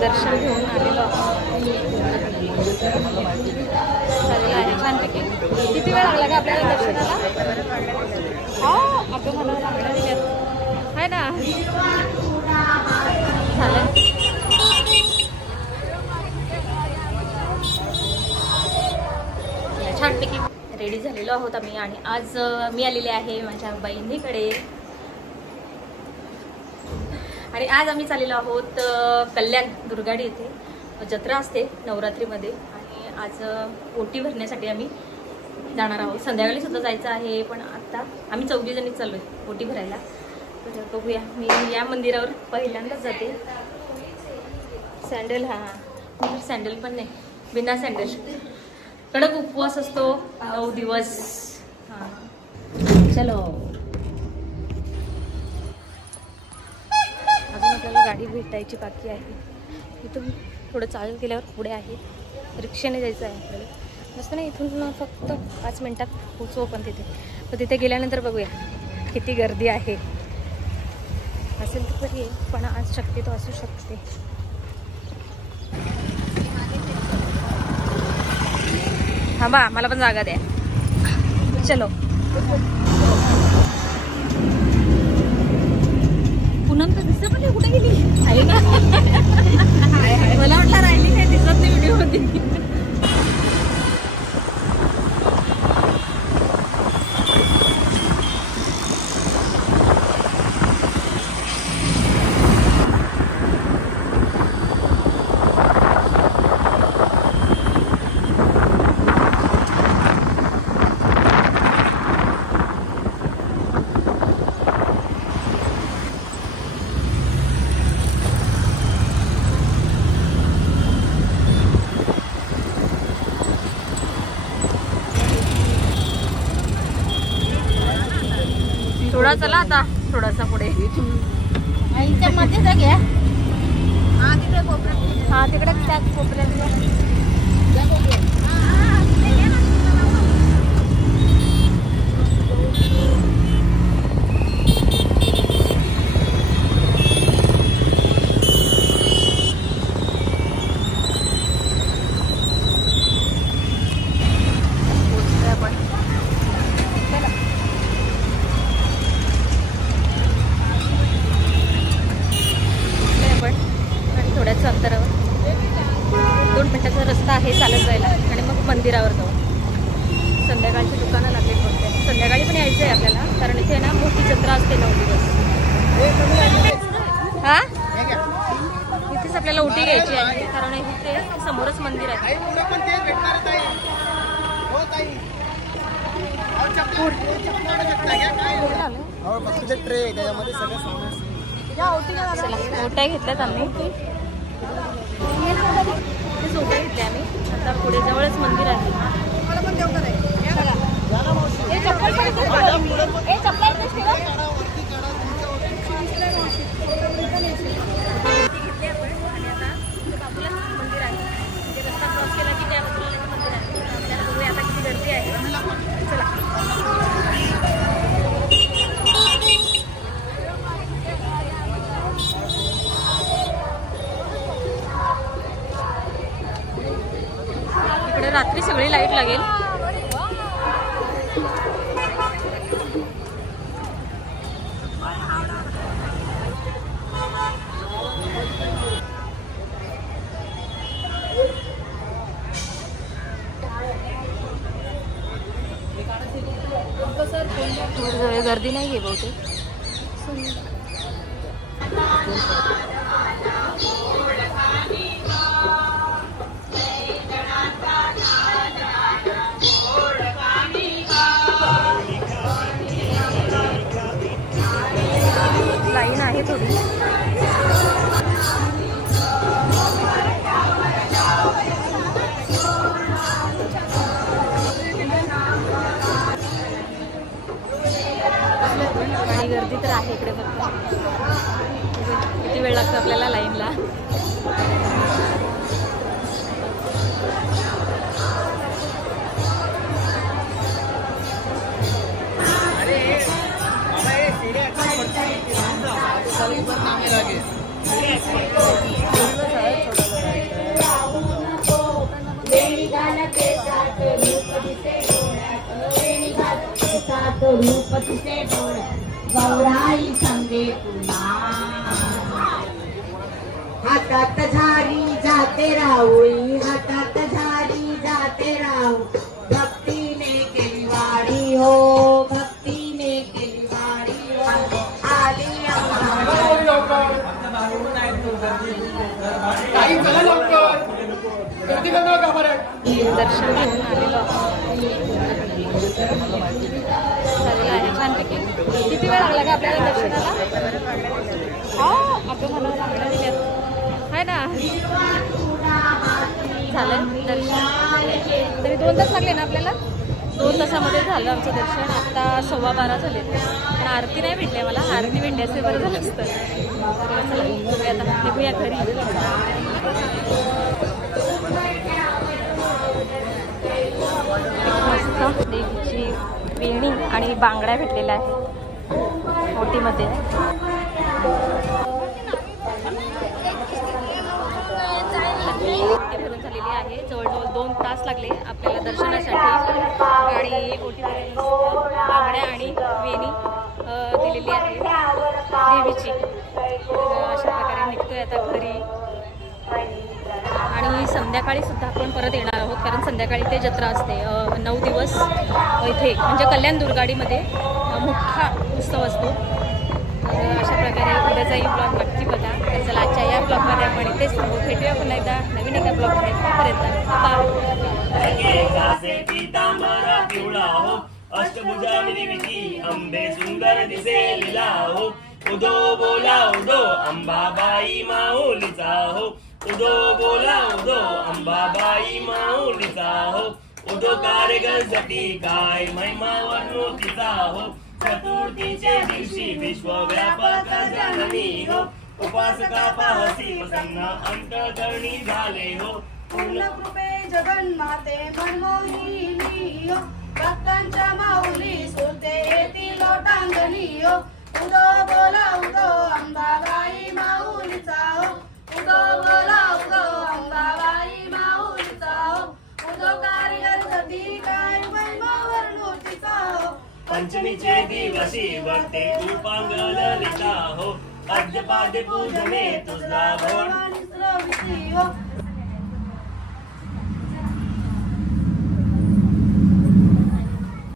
दर्शन घेऊन आलेलो झालेलं आहे छानपैकी. किती वेळ लागला का आपल्याला दर्शनाला? आपल्या मला लागला आहे ना. झालं छानपैकी रेडी झालेलो आहोत आम्ही. आणि आज मी आलेले आहे माझ्या बहिणीकडे. आणि आज आम्ही चाललेलो आहोत कल्याण दुर्गाडी येथे जत्रा असते नवरात्रीमध्ये. आणि आज ओटी भरण्यासाठी आम्ही जाणार आहोत. संध्याकाळी सुद्धा जायचं आहे, पण आता आम्ही 4 जणीच चाललो आहे ओटी भरायला. तर बघूया. मी या मंदिरावर पहिल्यांदाच जाते. सँडल मी सँडल पण नाही, बिना सँडल. कडक उपवास असतो 9 दिवस. चलो. अजून आपल्याला गाडी भेटायची बाकी आहे. इथून थोडं चालत गेल्यावर पुढे आहे. रिक्षाने जायचं आहे आपल्याला. मस्त नाही, इथून फक्त 5 मिनिटात पोचू आपण तिथे. तर तिथे गेल्यानंतर बघूया किती गर्दी आहे. असेल तर तरी, पण आज शक्यतो असू शकते. हा बा, मला पण जागा द्या. चलो. पूनम तर दिसत पण कुठे गेली? मला वाटलं राहिली काय, दिसत नाही व्हिडिओ मध्ये. थोडा चला आता, थोडासा पुढे. आईच्या मध्ये जा घ्या. तिकडे त्या कोपऱ्यात. अंतरावर 2 मिनिटाचा रस्ता आहे चालत जायला. आणि मग मंदिरावर जाऊ. संध्याकाळची दुकानं लागली होते. संध्याकाळी पण यायचं आहे आपल्याला, कारण इथे ना मोठी जत्रा असते 9 दिवस. हा, इथेच आपल्याला ओटी घ्यायची आहे, कारण इथे समोरच मंदिर आहे. ओट्या घेतल्यात आम्ही. सोप्या घेतल्या आम्ही. आता पुढे जवळच मंदिर आहे. मंदिर आहे. रस्ता क्रॉस केला की त्या बाजूला मंदिर आहे. आपल्याला बघूया आता किती गर्दी आहे. चला. इकडे रात्री सगळी लाईट लागेल. गर्दी नाही आहे बहुतेक. लाईन आहे थोडी. आणि गर्दी तर आहे इकडे बघा. किती वेळ लागतो आपल्याला लाईनला. गौराई संगे तुला हातात झारी जाते राहुई हातात झारी जाते राहू भक्तीने केली वारी हो भक्तीने केली वारी हो आली दर्शन घेऊन आलेलो झालेलं आहे छानपैकी. किती वेळ लागला का आपल्याला दर्शनाला? आपलं मला लागलं दिल्यात आहे ना. झालं दर्शन तरी 2 तास लागले ना आपल्याला. 2 तासामध्ये झालं आमचं दर्शन. आत्ता 12:15 झाले पण आरती नाही भेटली मला. आरती भेटली असते बरं झालं असतं. चला बघूया आता निघूया घरी. मस्त देवीची वेणी आणि बांगड्या भेटलेल्या आहे ओटीमध्ये. भरून झालेली आहे. जवळजवळ 2 तास लागले आपल्याला दर्शनासाठी आणि ओटीमध्ये बांगड्या आणि वेणी दिलेली आहे देवीची. अशा प्रकारे निघतोय आता घरी आणि संध्याकाळी सुद्धा आपण परत येणार आहोत कारण संध्याकाळी ते जत्रा असते. 9 दिवस इथे म्हणजे कल्याण दुर्गाडीमध्ये मोठा उत्सव असतो. अशा प्रकारे उद्याचाही ब्लॉग नक्की बघा. तर चला आजच्या या ब्लॉगमध्ये आपण इथेच थांबू. भेटूया पुन्हा एकदा नवीन एका ब्लॉगमध्ये. अष्टभुजा देवीची अंबे सुंदर दिसे लीला हो उदो बोला उदो अंबाबाई माऊलीचा हो उदो बोला उदो अंबाबाई माऊलीचा हो उदो कार्यगणसाठी काय महिमा वर्णोतीचा हो चतुर्थीचे दिवशी विश्वव्यापक जननी हो उपासका पाहसी प्रसन्न अंतकरणी झाले हो पूर्ण कृपे जगन्माते मनमोहिनी हो भक्तांच्या माऊली सुरते येतील लोटांगणी हो उदो बोला उदो अंबाबाई माऊलीचा हो उदो बोला उदो अंबाबाई माऊलीचा हो उदो कार्यगणसाठी काय महिमा वर्णोतीचा हो पंचमीचे दिवशी वरते उपांग ललिता हो अर्धपाद्य पूजने तुझा भवन हो